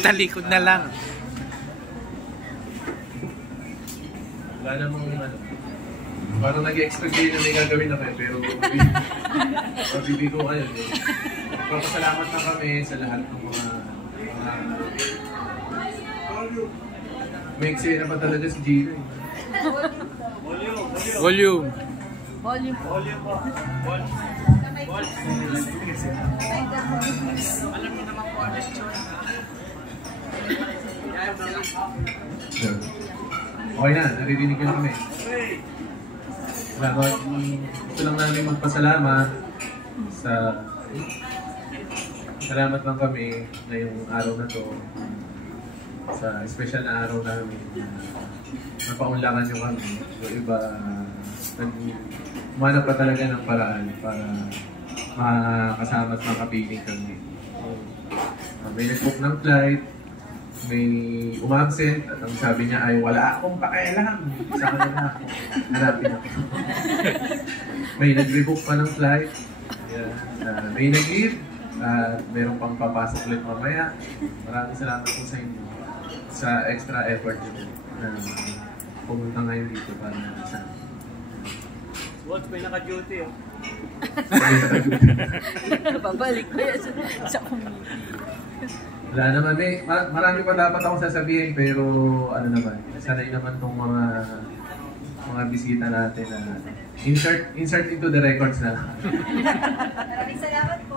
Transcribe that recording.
Talikod na lang. Wala namang ano. Parang nag-expect kayo na may gagawin na kayo, pero mabibigo kayo. Papasalamat na kami sa lahat ng mga may eksena pa talaga si Gino. Volume. Volume po. Alam mo naman po ang lechon. Okay na, naririnig ko na kami. Gusto lang namin magpasalamat sa salamat lang kami ngayong araw na to sa special na araw namin. Napaunlangan nyo kami. Yung iba umanap pa talaga ng paraan para makasama at makapiling kami. May nag-book ng flight, may umabsent at ang sabi niya ay wala akong pakialam. Saan na ako? Hanapin ako. May nag-rebook pa ng flight. May nag-leave. Meron pang papasok ulit mamaya. Maraming salamat po sa inyo sa extra effort nyo na pumunta ngayon dito para sa What? May naka-duty oh. Babalik ko yan sa community. Wala naman eh. Marami pa dapat akong sasabihin pero ano naman, sanay naman tong mga bisita natin na insert into the records na. Maraming salamat po.